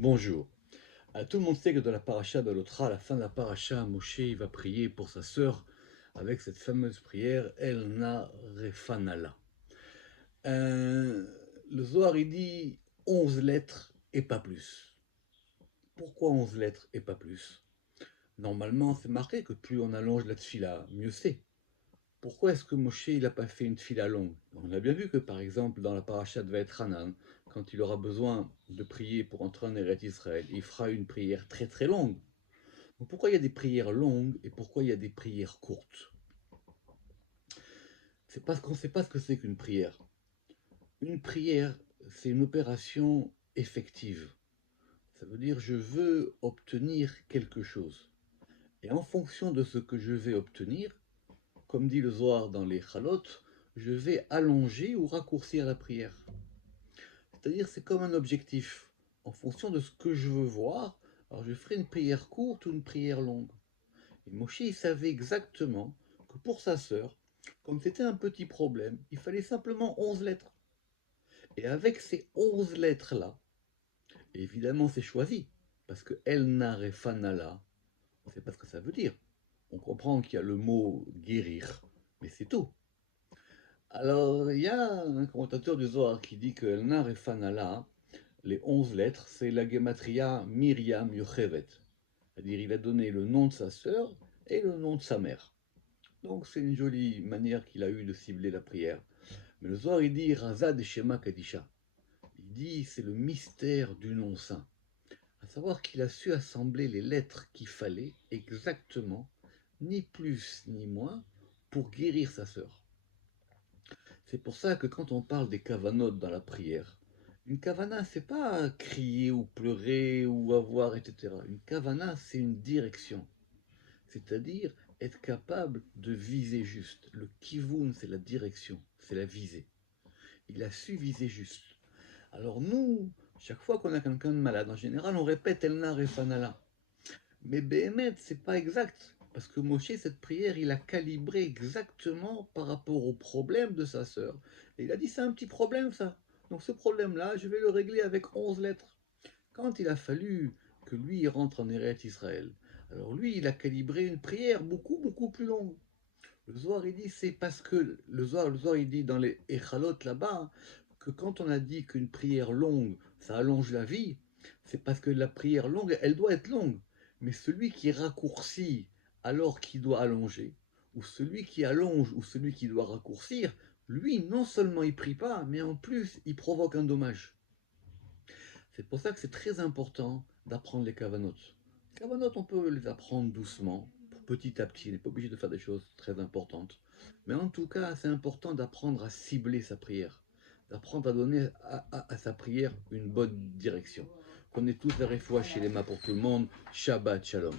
Bonjour. Tout le monde sait que dans la paracha Balotra, à la fin de la paracha, Moshe il va prier pour sa sœur avec cette fameuse prière El Na Refanala. Euh, le Zohar il dit 11 lettres et pas plus. Pourquoi 11 lettres et pas plus? Normalement, c'est marqué que plus on allonge la tfila, mieux c'est. Pourquoi est-ce que Moshe il n'a pas fait une tfila longue? On a bien vu que par exemple dans la paracha de Vaetranan, quand il aura besoin de prier pour entrer en Eretz Israël, il fera une prière très très longue. Donc pourquoi il y a des prières longues et pourquoi il y a des prières courtes? C'est parce qu'on ne sait pas ce que c'est qu'une prière. Une prière, c'est une opération effective. Ça veut dire je veux obtenir quelque chose. Et en fonction de ce que je vais obtenir, comme dit le Zohar dans les Chalot, je vais allonger ou raccourcir la prière. C'est-à-dire c'est comme un objectif. En fonction de ce que je veux voir, alors je ferai une prière courte ou une prière longue. Et Moshe il savait exactement que pour sa sœur, comme c'était un petit problème, il fallait simplement 11 lettres. Et avec ces 11 lettres-là, évidemment c'est choisi, parce que El Narefanala, on ne sait pas ce que ça veut dire. On comprend qu'il y a le mot guérir, mais c'est tout. Alors, il y a un commentateur du Zohar qui dit que El Narefanala, les 11 lettres, c'est la gematria Miriam Yochevet. C'est-à-dire, il a donné le nom de sa sœur et le nom de sa mère. Donc c'est une jolie manière qu'il a eu de cibler la prière. Mais le Zohar il dit Raza de Shema Kadisha. Il dit c'est le mystère du nom saint. À savoir qu'il a su assembler les lettres qu'il fallait exactement, ni plus ni moins, pour guérir sa sœur. C'est pour ça que quand on parle des kavanot dans la prière, une kavana c'est pas crier ou pleurer ou avoir, etc. Une kavana c'est une direction. C'est-à-dire être capable de viser juste. Le kivun, c'est la direction, c'est la visée. Il a su viser juste. Alors nous, chaque fois qu'on a quelqu'un de malade, en général, on répète Elna Refanala. Mais Béhémet, c'est pas exact. Parce que Moshe, cette prière, il a calibré exactement par rapport au problème de sa sœur. Et il a dit, c'est un petit problème ça. Donc ce problème-là, je vais le régler avec 11 lettres. Quand il a fallu que lui rentre en Eretz Israël, alors lui, il a calibré une prière beaucoup, beaucoup plus longue. Le Zohar, il dit, c'est parce que le Zohar, il dit dans les Echalot là-bas, que quand on a dit qu'une prière longue, ça allonge la vie, c'est parce que la prière longue, elle doit être longue. Mais celui qui raccourcit alors qu'il doit allonger, ou celui qui allonge ou celui qui doit raccourcir, lui, non seulement il prie pas, mais en plus, il provoque un dommage. C'est pour ça que c'est très important d'apprendre les kavanot. Les kavanot, on peut les apprendre doucement, petit à petit. On n'est pas obligé de faire des choses très importantes. Mais en tout cas, c'est important d'apprendre à cibler sa prière, d'apprendre à donner à sa prière une bonne direction. Qu'on ait tous la réfoua chez les mains pour tout le monde. Shabbat Shalom.